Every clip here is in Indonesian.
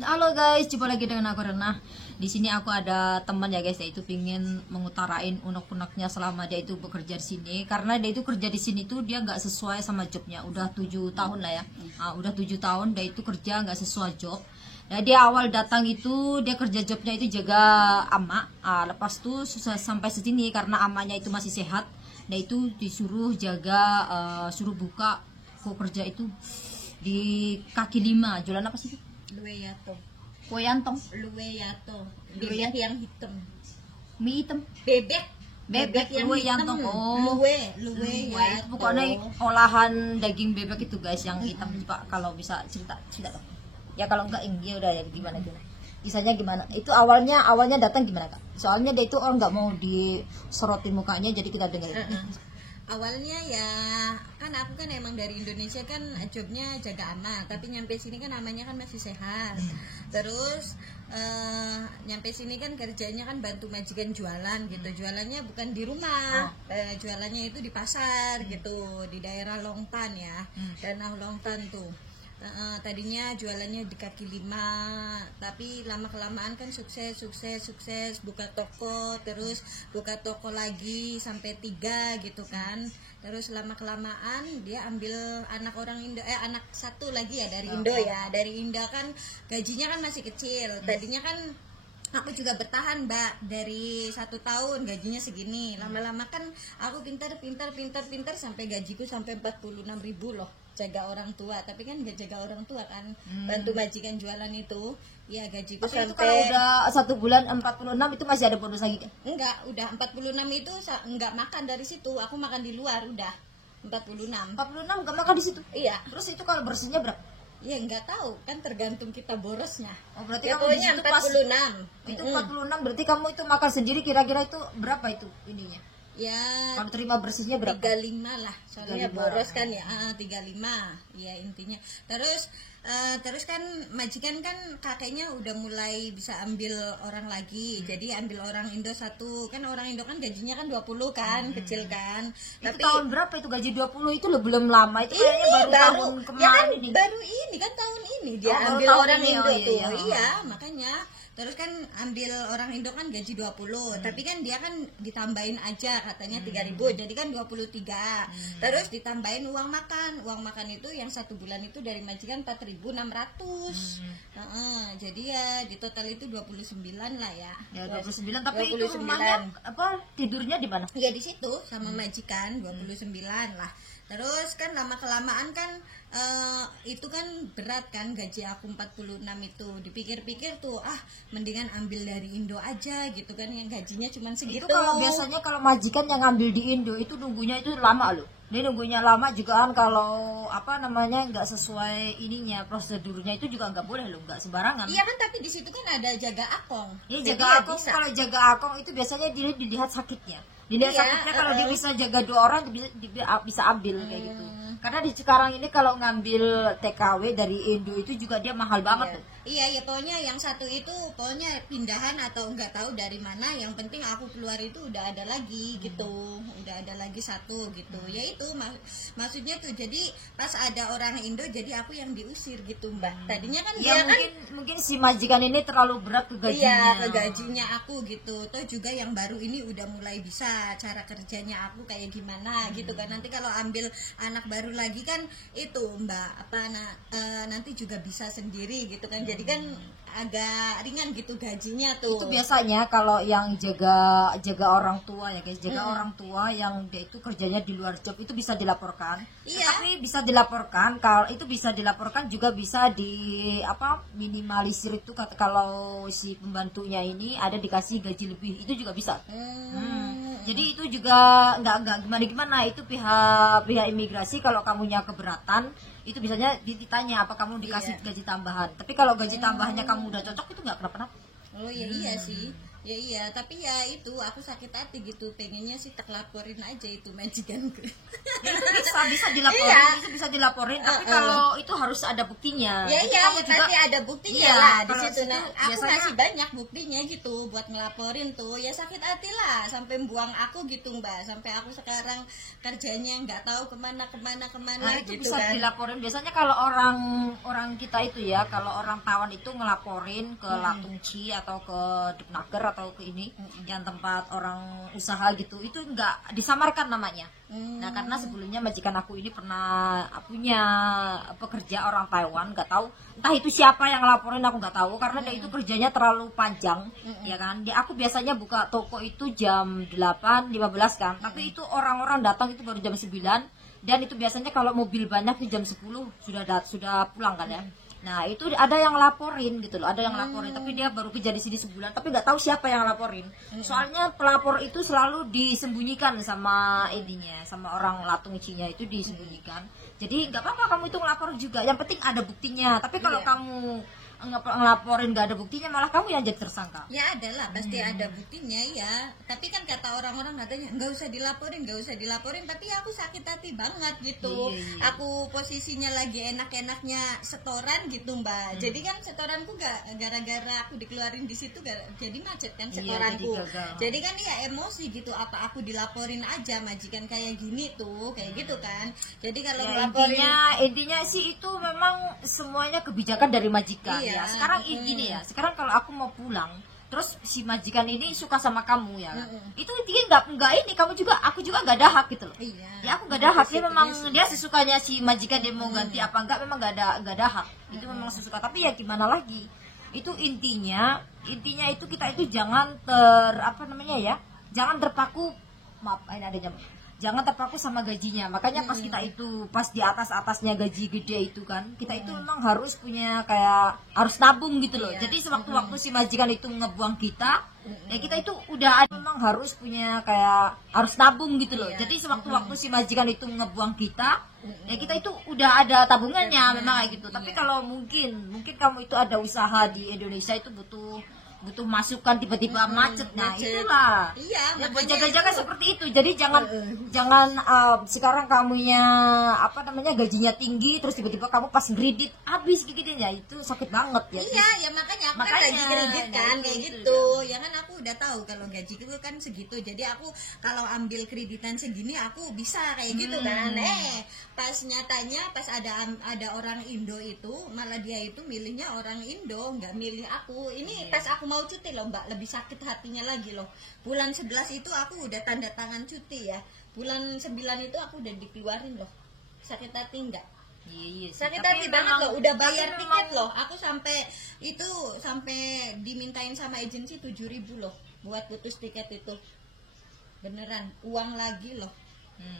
Halo guys, jumpa lagi dengan aku Rena. Di sini aku ada teman ya guys, yaitu pingin mengutarain unek-uneknya selama dia itu bekerja di sini. Karena dia itu kerja di sini tuh dia nggak sesuai sama jobnya. Udah 7 tahun lah ya. Udah 7 tahun dia itu kerja nggak sesuai job. Nah, dia awal datang itu dia kerja jobnya itu jaga ama. Lepas tuh susah sampai sini karena amanya itu masih sehat. Dia itu disuruh jaga, suruh buka kok kerja itu di kaki 5. Jualan apa sih? Luweyato. Kue yantong. Luweyato. Bebek yang hitam. Mie hitam. Bebek yang luwe hitam. yantong. Luwe Wah, itu pokoknya olahan daging bebek itu guys yang hitam. Coba kalau bisa cerita dong. Ya kalau enggak ya udah ya gimana itu. Kisahnya gimana? Itu awalnya datang gimana Kak? Soalnya dia itu orang nggak mau disorotin mukanya, jadi kita dengerin. Awalnya ya kan aku kan emang dari Indonesia kan jobnya jaga anak, tapi nyampe sini kan namanya kan masih sehat. Terus nyampe sini kan kerjanya kan bantu majikan jualan gitu. Jualannya bukan di rumah, jualannya itu di pasar gitu, di daerah Longtan ya, Danau Longtan tuh. Tadinya jualannya di kaki 5, tapi lama kelamaan kan sukses buka toko, terus buka toko lagi sampai 3 gitu kan. Terus lama kelamaan dia ambil anak orang Indo, anak satu lagi ya dari Indo ya, dari Indo kan gajinya kan masih kecil. Tadinya kan aku juga bertahan Mbak, dari 1 tahun gajinya segini. Lama-lama kan aku pintar sampai gajiku sampai 46.000 loh, jaga orang tua. Tapi kan gak jaga orang tua kan, bantu majikan jualan itu. Ya gajiku sampai itu kalau udah 1 bulan 46 itu masih ada bonus lagi kan? Enggak, udah 46 itu enggak makan dari situ. Aku makan di luar udah 46 enggak makan di situ? Iya. Terus itu kalau bersihnya berapa? Ya nggak tahu, kan tergantung kita borosnya. Oh, berarti ya, kamu di situ 46. Itu 46 berarti kamu itu makan sendiri, kira-kira itu berapa itu ininya? Ya kalau terima bersihnya berapa? 35 lah. Soalnya 35. boros kan ya, 35. Ya intinya. Terus kan majikan kan kakeknya udah mulai bisa ambil orang lagi. Jadi ambil orang Indo satu. Kan orang Indo kan gajinya kan 20 kan, kecil kan. Itu Tapi tahun berapa itu gaji 20 itu belum lama. Itu kayaknya baru tahun kemarin ya kan, ini. baru ini kan tahun ini dia baru ambil tahun orang ini, Indo iya, tuh. iya. Iya, makanya. Terus kan ambil orang Indo kan gaji 20, tapi kan dia kan ditambahin aja katanya 3.000, jadi kan 23. Terus ditambahin uang makan. Uang makan itu yang 1 bulan itu dari majikan 4.600. Jadi ya di total itu 29 lah ya. Ya 29, tapi 29. itu rumahnya apa, tidurnya di mana? Ya di situ sama majikan 29 lah. Terus kan lama kelamaan kan itu kan berat kan, gaji aku 46 itu. Dipikir-pikir tuh mendingan ambil dari Indo aja gitu kan, yang gajinya cuma segitu. Itu kalau biasanya kalau majikan yang ngambil di Indo itu nunggunya itu lama loh. Dia nunggunya lama juga kan, kalau apa namanya nggak sesuai ininya, prosedurnya itu juga nggak boleh loh, nggak sembarangan. Iya kan, tapi di situ kan ada jaga akong. Iya, Jadi jaga ya akong. bisa. Kalau jaga akong itu biasanya dia dilihat sakitnya. Dilihat Iya, sakitnya, kalau dia bisa jaga 2 orang bisa ambil kayak gitu. Karena di sekarang ini kalau ngambil TKW dari Indo itu juga dia mahal banget tuh. Iya, pokoknya yang satu itu pokoknya pindahan atau nggak tahu dari mana, yang penting aku keluar itu udah ada lagi gitu, udah ada lagi satu gitu. Ya itu maksudnya tuh, jadi pas ada orang Indo jadi aku yang diusir gitu Mbak. Tadinya kan Ya dia mungkin si majikan ini terlalu berat ke gajinya. Iya, ke gajinya aku gitu. Toh juga yang baru ini udah mulai bisa cara kerjanya aku kayak gimana gitu kan. Nanti kalau ambil anak baru lagi kan itu Mbak, nanti juga bisa sendiri gitu kan. Jadi kan agak ringan gitu gajinya tuh. Itu biasanya kalau yang jaga orang tua ya guys, jaga orang tua yang dia itu kerjanya di luar job itu bisa dilaporkan. Iya. Tapi bisa dilaporkan, kalau itu bisa dilaporkan juga bisa minimalisir itu kalau si pembantunya ini ada dikasih gaji lebih, itu juga bisa. Jadi itu juga nggak gimana itu pihak imigrasi kalau kamunya keberatan itu biasanya ditanya apa kamu dikasih gaji tambahan. Tapi kalau gaji tambahannya kamu udah cocok itu nggak kenapa-napa. Oh iya, iya sih. Ya iya, tapi ya itu aku sakit hati gitu, pengennya sih tak laporin aja itu majikanku. Ya, itu bisa dilaporin, Iya. bisa dilaporin, tapi kalau itu harus ada buktinya. Ya Jadi iya, kamu ya juga pasti ada buktinya iya, lah di kalau situ. situ Nah, aku biasanya- masih banyak buktinya gitu buat ngelaporin tuh. Ya sakit hati lah, sampai buang aku gitu Mbak, sampai aku sekarang kerjanya nggak tahu kemana Nah, itu gitu bisa kan. dilaporin. Biasanya kalau orang kita itu ya, kalau orang Taiwan itu ngelaporin ke Latungci atau ke Depnaker atau ke ini yang tempat orang usaha gitu, itu nggak disamarkan namanya. Nah, karena sebelumnya majikan aku ini pernah punya pekerja orang Taiwan, nggak tahu entah itu siapa yang ngelaporin, aku nggak tahu karena dia itu kerjanya terlalu panjang, ya kan. Aku biasanya buka toko itu jam 8.15 kan, tapi itu orang-orang datang itu baru jam 9, dan itu biasanya kalau mobil banyak itu jam 10 sudah pulang kan ya. Nah, itu ada yang laporin gitu loh, ada yang laporin, tapi dia baru kerja di sini sebulan, tapi nggak tahu siapa yang laporin. Soalnya pelapor itu selalu disembunyikan sama intinya, sama orang Latungcinya itu disembunyikan. Jadi nggak apa-apa kamu itu ngelapor juga, yang penting ada buktinya. Tapi kalau kamu ngelaporin nggak ada buktinya, malah kamu yang jadi tersangka. Ya ada lah, pasti ada buktinya ya. Tapi kan kata orang-orang katanya nggak usah dilaporin, tapi aku sakit hati banget gitu. Iya. Aku posisinya lagi enak-enaknya setoran gitu Mbak. Jadi kan setoranku gak gara-gara aku dikeluarin di situ jadi macet kan setoranku. jadi gagal. Jadi kan ya emosi gitu, apa aku dilaporin aja majikan kayak gini tuh, kayak gitu kan. Jadi kalau Ya, ngelaporin intinya sih itu memang semuanya kebijakan dari majikan. Iya. Ya sekarang gini ya, sekarang kalau aku mau pulang terus si majikan ini suka sama kamu ya kan? Itu dia nggak ini, aku juga nggak ada hak gitu loh. Iya. Ya aku nggak ada hak, dia memang dia sesukanya si majikan, dia mau ganti apa enggak, memang nggak ada hak, itu memang sesuka. Tapi ya gimana lagi, itu intinya itu kita itu jangan jangan terpaku, maaf ini ada jam, jangan terpaku sama gajinya. Makanya pas kita itu pas di atasnya gaji gede itu kan, kita itu memang harus punya kayak harus nabung gitu loh. Jadi sewaktu-waktu si majikan itu ngebuang kita, ya kita itu udah memang harus punya kayak harus nabung gitu loh. Jadi sewaktu-waktu si majikan itu ngebuang kita, ya kita itu udah ada tabungannya memang kayak gitu. Tapi kalau mungkin kamu itu ada usaha di Indonesia itu butuh masukan, tiba-tiba macet. Nah, itulah. Iya, Ya buat makanya jaga-jaga seperti itu. Jadi jangan sekarang kamunya gajinya tinggi terus tiba-tiba kamu pas kredit habis gigitnya, itu sakit banget ya. Iya, ya makanya aku kan Makanya, gaji kredit kan nah, kayak itu gitu. Ya kan aku udah tahu kalau gajiku kan segitu. Jadi aku kalau ambil kreditan segini aku bisa kayak gitu kan. Pas nyatanya pas ada orang Indo itu, malah dia itu milihnya orang Indo, nggak milih aku. Ini pas aku mau cuti loh Mbak, lebih sakit hatinya lagi loh. Bulan 11 itu aku udah tanda tangan cuti ya. Bulan 9 itu aku udah dikeluarin loh. Sakit hati enggak? Iya, Sakit tapi hati banget memang- loh, udah bayar tapi tiket memang- loh. Aku sampai dimintain sama agensi 7.000 loh buat putus tiket itu. Beneran, uang lagi loh.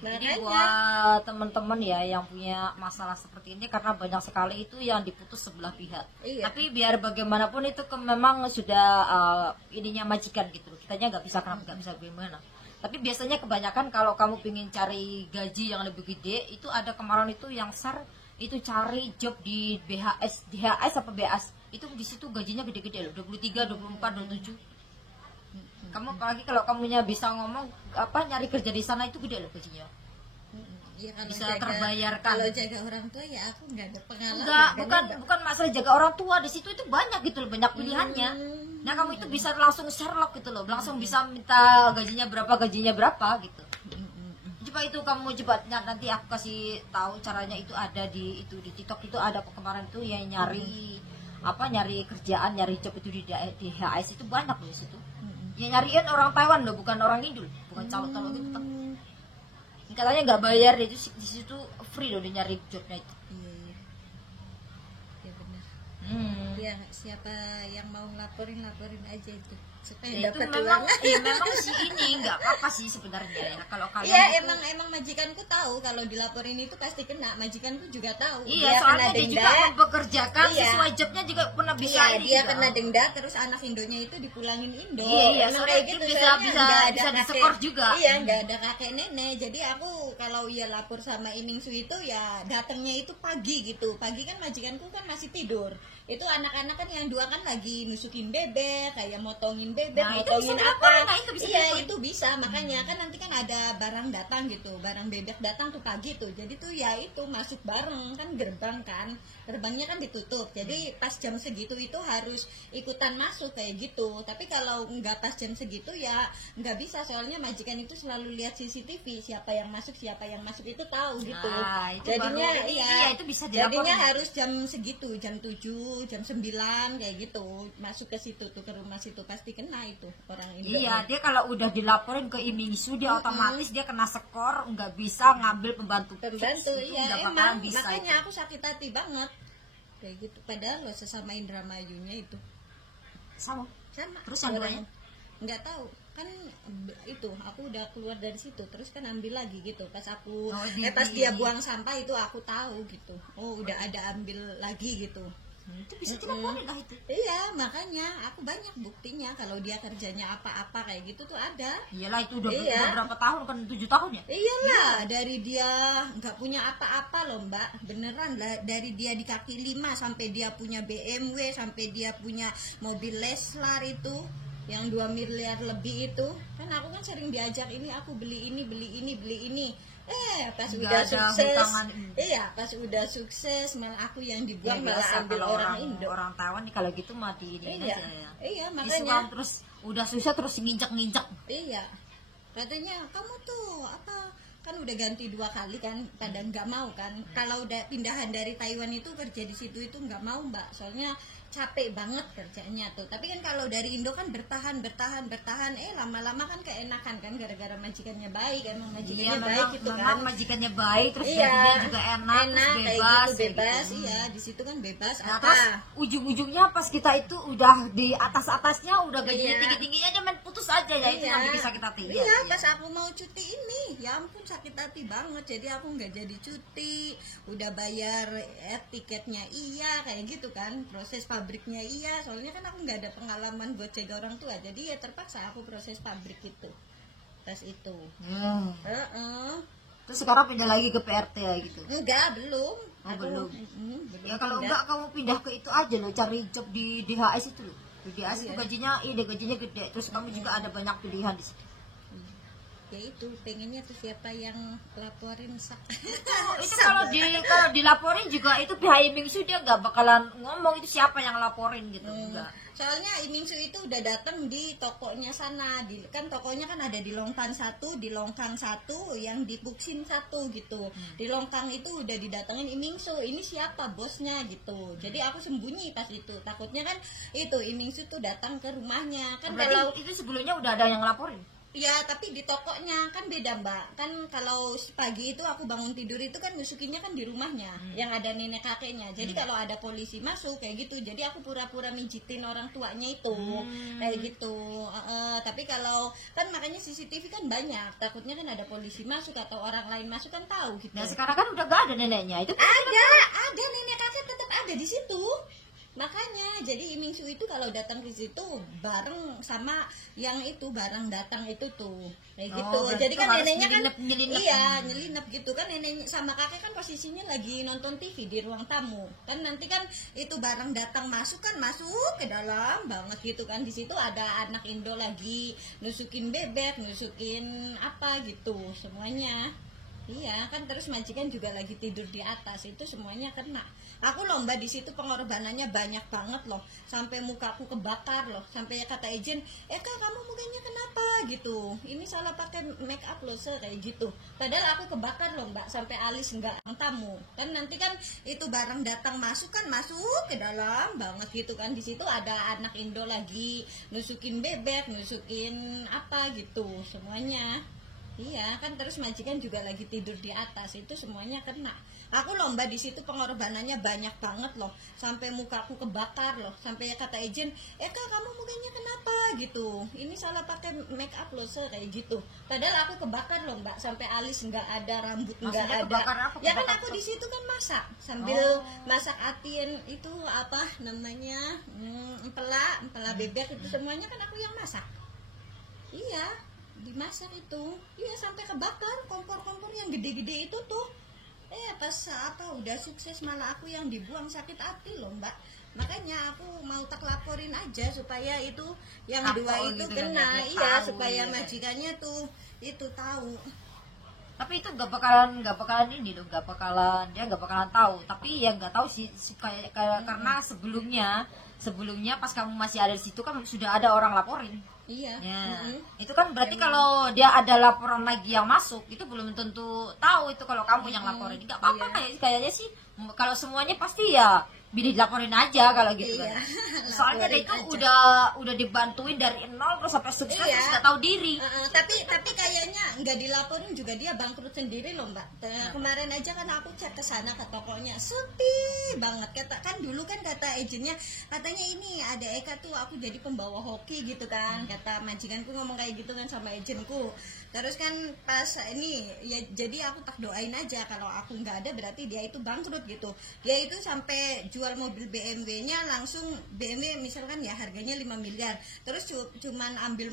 Jadi Makanya buat teman-teman ya yang punya masalah seperti ini, karena banyak sekali itu yang diputus sebelah pihak. Iya. Tapi biar bagaimanapun itu memang sudah ininya majikan gitu loh. Kitanya nggak bisa gimana. Tapi biasanya kebanyakan kalau kamu pengen cari gaji yang lebih gede, itu ada kemarin itu yang SAR itu cari job di DHS apa BAS. Itu di situ gajinya gede-gede loh, 23, 24, 27. Kamu apalagi kalau kamunya bisa ngomong nyari kerja di sana itu gede loh gajinya. ya, kalau Bisa jaga- terbayarkan. Kalau jaga orang tua ya aku nggak ada pengalaman. Enggak, kan, bukan masalah jaga orang tua, di situ itu banyak gitu loh, banyak pilihannya. Nah, kamu itu bisa langsung Sherlock gitu loh, langsung bisa minta gajinya berapa gitu. Coba itu kamu nanti aku kasih tahu caranya, itu ada di TikTok itu ada kemarin tuh yang nyari kerjaan, nyari job itu di HIS itu banyak loh di situ. Yang nyariin orang Taiwan loh, bukan orang Indo, bukan calon gitu. Katanya nggak bayar, itu di situ free loh dia nyari jobnya itu. Iya. Ya benar. Ya siapa yang mau laporin aja itu supaya Ya, itu dapat memang uang. memang sih ini nggak apa-apa sih sebenarnya ya, kalau kalian Iya, itu- emang majikanku tahu kalau dilaporin itu pasti kena. Majikanku juga tahu. iya, soalnya dia juga mempekerjakan Iya. sesuai jobnya juga pernah bisa Iya, ini dia juga. kena denda, terus anak Indonya itu dipulangin Indo. Iya, Emang soalnya itu bisa disekor juga. Iya, nggak ada kakek nenek. Jadi aku kalau ya lapor sama Iningsu itu ya datangnya itu pagi gitu. Pagi kan majikanku kan masih tidur. itu anak-anak kan yang dua kan lagi nusukin bebek, kayak motongin bebek, Nah, itu motongin bisa apa. dilaporin, nah, itu bisa Iya, dilaporin. itu bisa. Makanya kan nanti kan ada barang datang gitu, barang bebek datang tuh pagi tuh. Jadi tuh ya itu masuk bareng kan, gerbang kan. Gerbangnya kan ditutup. Jadi pas jam segitu itu harus ikutan masuk kayak gitu. Tapi kalau nggak pas jam segitu ya nggak bisa, soalnya majikan itu selalu lihat CCTV, siapa yang masuk itu tahu gitu. Nah, itu Jadinya baru- iya, iya, itu bisa dilaporin. jadinya harus jam segitu, jam 7, jam 9 kayak gitu. Masuk ke situ tuh, ke rumah situ pasti kena itu orang Indo. Iya, dia kalau udah dilaporin ke Imingsu dia otomatis dia kena skor, nggak bisa ngambil pembantu. Pembantu Itu iya nggak bakalan emang. bisa Makanya itu. aku sakit hati banget kayak gitu. Padahal lo sesama Indramayunya itu Sama. sama. Terus yang orang duanya? nggak tahu kan itu aku udah keluar dari situ terus kan ambil lagi gitu pas aku pas dia buang sampah itu aku tahu gitu, oh udah ada ambil lagi gitu. Itu bisa dilaporin lah itu. Iya, makanya aku banyak buktinya kalau dia kerjanya apa-apa kayak gitu tuh ada. Iyalah itu udah, Iya. udah berapa tahun kan, 7 tahun ya? Iyalah, dari dia nggak punya apa-apa loh Mbak, beneran lah. Dari dia di kaki 5 sampai dia punya BMW, sampai dia punya mobil Leslar itu yang 2 miliar lebih itu. Kan aku kan sering diajak ini, aku beli ini, beli ini, beli ini. Pas Nggak udah ada sukses, hutangan. iya pas udah sukses malah aku yang dibuang, Ya, malah biasa ambil kalau orang Indo. orang Taiwan nih kalau gitu mati ini Iya, aja ya. iya Disuruh makanya. terus udah susah terus nginjak-nginjak. Iya, katanya kamu tuh apa kan udah ganti 2 kali kan, pada nggak mau kan. Kalau udah pindahan dari Taiwan itu kerja di situ itu nggak mau Mbak, soalnya capek banget kerjanya tuh. Tapi kan kalau dari Indo kan bertahan, lama-lama kan keenakan kan, gara-gara majikannya baik, emang majikannya baik gitu memang kan. majikannya baik, terus Iya, gajinya juga enak, terus kayak bebas, gitu, kayak bebas, gitu. iya di situ kan bebas. Nah, apa? terus ujung-ujungnya pas kita itu udah di atas-atasnya, udah gajinya Iya. tinggi-tingginya aja main putus aja ya, itu yang bikin sakit hati. Iya, pas aku mau cuti ini, ya ampun sakit hati banget. Jadi aku nggak jadi cuti, udah bayar tiketnya iya kayak gitu kan, proses pabriknya iya. Soalnya kan aku nggak ada pengalaman buat jaga orang tua, jadi ya terpaksa aku proses pabrik itu. Tes itu. Terus sekarang pindah lagi ke PRT ya gitu. Enggak, belum. Oh, belum. belum Ya kalau pindah. enggak kamu pindah ke itu aja loh, cari job di DHS itu loh. Di DHS itu Iya. gajinya gede. Terus kamu juga ada banyak pilihan di situ. Ya itu pengennya tuh siapa yang laporin Itu kalau dilaporin juga itu pihak Imingsu dia nggak bakalan ngomong itu siapa yang laporin gitu, enggak. Soalnya Imingsu itu udah datang di tokonya sana, kan tokonya kan ada di Longtan 1, di Longkang 1, yang di Puksin 1 gitu. Di Longkang itu udah didatengin Imingsu, ini siapa bosnya gitu. Jadi aku sembunyi pas itu, takutnya kan itu Imingsu tuh datang ke rumahnya. Kan Berarti kalau itu sebelumnya udah ada yang laporin. ya tapi di tokonya kan beda Mbak. Kan kalau pagi itu aku bangun tidur itu kan nyusukinnya kan di rumahnya yang ada nenek kakeknya. Jadi kalau ada polisi masuk kayak gitu, jadi aku pura-pura mijitin orang tuanya itu kayak gitu. Tapi kalau kan makanya CCTV kan banyak, takutnya kan ada polisi masuk atau orang lain masuk kan tahu gitu. Nah sekarang kan udah gak ada neneknya itu. Ada nenek kakek tetap ada di situ. Makanya jadi Imingsu itu kalau datang ke situ bareng sama yang itu barang datang itu tuh kayak gitu. berarti Jadi kan harus neneknya kan nyelinap. iya nyelinap gitu kan, nenek sama kakek kan posisinya lagi nonton TV di ruang tamu. Kan nanti kan itu barang datang masuk ke dalam banget gitu kan. Di situ ada anak Indo lagi nusukin bebek, nusukin apa gitu semuanya. Iya kan, terus majikan juga lagi tidur di atas, itu semuanya kena. Aku lomba di situ, pengorbanannya banyak banget loh, sampai mukaku kebakar loh, sampai kata Ejen, Kak kamu mukanya kenapa gitu, ini salah pakai make up loh kayak gitu. Padahal aku kebakar loh Mbak, sampai alis enggak tamu. Kan nanti kan itu barang datang masuk ke dalam banget gitu kan. Di situ ada anak Indo lagi nusukin bebek, nusukin apa gitu semuanya. Iya kan, terus majikan juga lagi tidur di atas, itu semuanya kena. Aku lomba di situ, pengorbanannya banyak banget loh, sampai mukaku kebakar loh, sampai kata Ejen, Kak kamu mukanya kenapa gitu, ini salah pakai make up loh kayak gitu. Padahal aku kebakar loh Mbak, sampai alis nggak ada, rambut nggak Maksudnya ada. kebakar apa? Ya kan Kebakar aku apa? di situ kan masak sambil masak atin itu apa namanya, empela bebek itu semuanya kan aku yang masak. Iya, dimasak itu. Iya, sampai kebakar kompor-kompor yang gede-gede itu tuh. Pas apa udah sukses malah aku yang dibuang, sakit hati loh Mbak. makanya aku mau tak laporin aja supaya itu yang Kapok dua itu gitu kan, kena, ya, dia iya tahu, supaya iya. majikannya tuh itu tahu. Tapi itu nggak bakalan ini loh, dia nggak bakalan tahu. Tapi ya nggak tahu sih kayak karena sebelumnya pas kamu masih ada di situ kan sudah ada orang laporin. Iya. Ya, itu kan berarti kalau dia ada laporan lagi yang masuk, itu belum tentu tahu itu kalau kamu yang laporin. Nggak apa-apa, kayaknya sih kalau semuanya pasti ya dilaporin aja kalau gitu kan. Iya. Soalnya dia itu Laporin udah dibantuin dari nol terus sampai sukses Iya. terus nggak tahu diri. Tapi kayaknya nggak dilaporin juga dia bangkrut sendiri loh Mbak. Kemarin aja kan aku cek ke sana ke tokonya sepi banget. Kan dulu kan kata agennya katanya ini ada Eka tuh aku jadi pembawa hoki gitu kan. Kata majikanku ngomong kayak gitu kan sama agenku. Terus kan pas ini ya jadi aku tak doain aja kalau aku nggak ada berarti dia itu bangkrut gitu. Dia itu sampai jual mobil BMW-nya langsung BMW misalkan ya harganya 5 miliar. Terus cuman ambil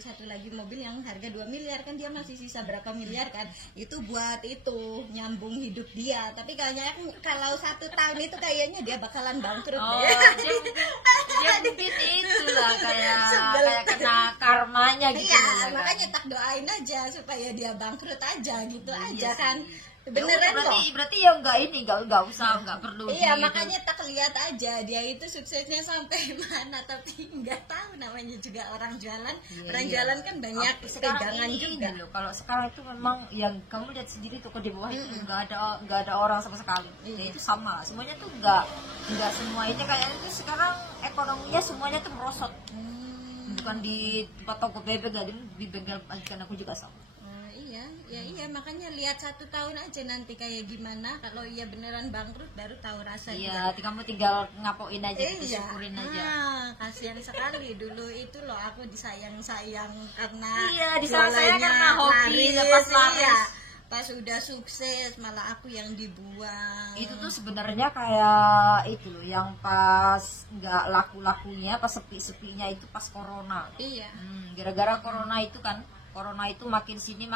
satu lagi mobil yang harga 2 miliar kan dia masih sisa berapa miliar kan. Itu buat itu nyambung hidup dia. Tapi kayaknya kalau 1 tahun itu kayaknya dia bakalan bangkrut. Dia mungkin itulah kayak kena karmanya gitu. Iya, makanya tak doain aja supaya dia bangkrut aja gitu aja sih. kan. Ya Beneran udah, kok. berarti ya nggak usah nggak perlu Iya, makanya tak lihat aja dia itu suksesnya sampai mana, tapi nggak tahu namanya juga orang jualan. Orang jualan kan banyak pegangan juga. loh. Kalau sekarang itu memang yang kamu lihat sendiri toko di bawah itu nggak ada orang sama sekali. Ya itu sama, semuanya tuh nggak semuanya kayak itu sekarang ekonominya semuanya tuh merosot. Bukan di tempat toko bebek, di bengkel majikan aku juga sama. Iya, makanya lihat 1 tahun aja nanti kayak gimana. Kalau iya beneran bangkrut baru tahu rasanya. Iya, kamu tinggal ngapoin aja, syukurin aja. Kasihan sekali dulu itu loh aku disayang-sayang karena disayang karena hobi laris, pas laris. Iya. Pas udah sukses malah aku yang dibuang. Itu tuh sebenarnya kayak itu loh yang pas nggak laku-lakunya, pas sepi-sepinya itu pas corona. Iya. Gara-gara corona itu makin sini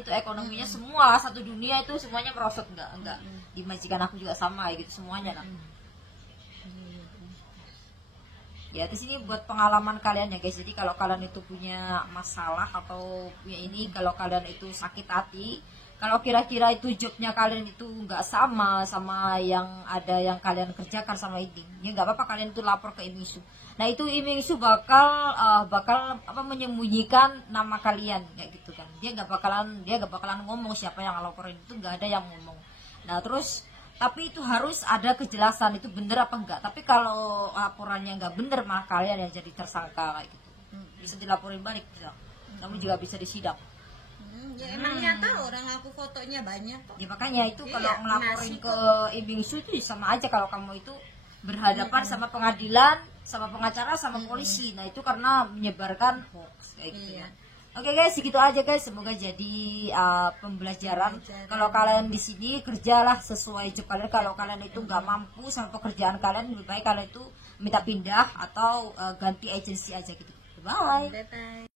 itu ekonominya semua satu dunia itu semuanya merosot enggak di majikan aku juga sama gitu semuanya lah. Ya di sini buat pengalaman kalian ya guys. Jadi kalau kalian itu punya masalah atau punya ini, kalau kalian itu sakit hati, kalau kira-kira itu jobnya kalian itu nggak sama yang ada yang kalian kerjakan sama ini, ya nggak apa-apa kalian itu lapor ke Imisu. Nah itu Imisu bakal menyembunyikan nama kalian kayak gitu kan. Dia nggak bakalan ngomong siapa yang laporin, itu nggak ada yang ngomong. Nah terus tapi itu harus ada kejelasan itu bener apa enggak. Tapi kalau laporannya nggak bener mah kalian yang jadi tersangka kayak gitu. Bisa dilaporin balik, kamu juga bisa disidang. Ya emang nyata orang aku fotonya banyak kok. Ya makanya itu kalau ngelaporin ke Ibingsu itu sama aja kalau kamu itu berhadapan sama pengadilan, sama pengacara, sama polisi. Nah itu karena menyebarkan hoax kayak gitu ya. Oke guys, segitu aja guys. Semoga jadi pembelajaran. Kalau kalian di sini kerjalah sesuai job kalian. Kalau kalian itu nggak mampu sama pekerjaan kalian, lebih baik kalian itu minta pindah atau ganti agensi aja gitu. Bye. Bye.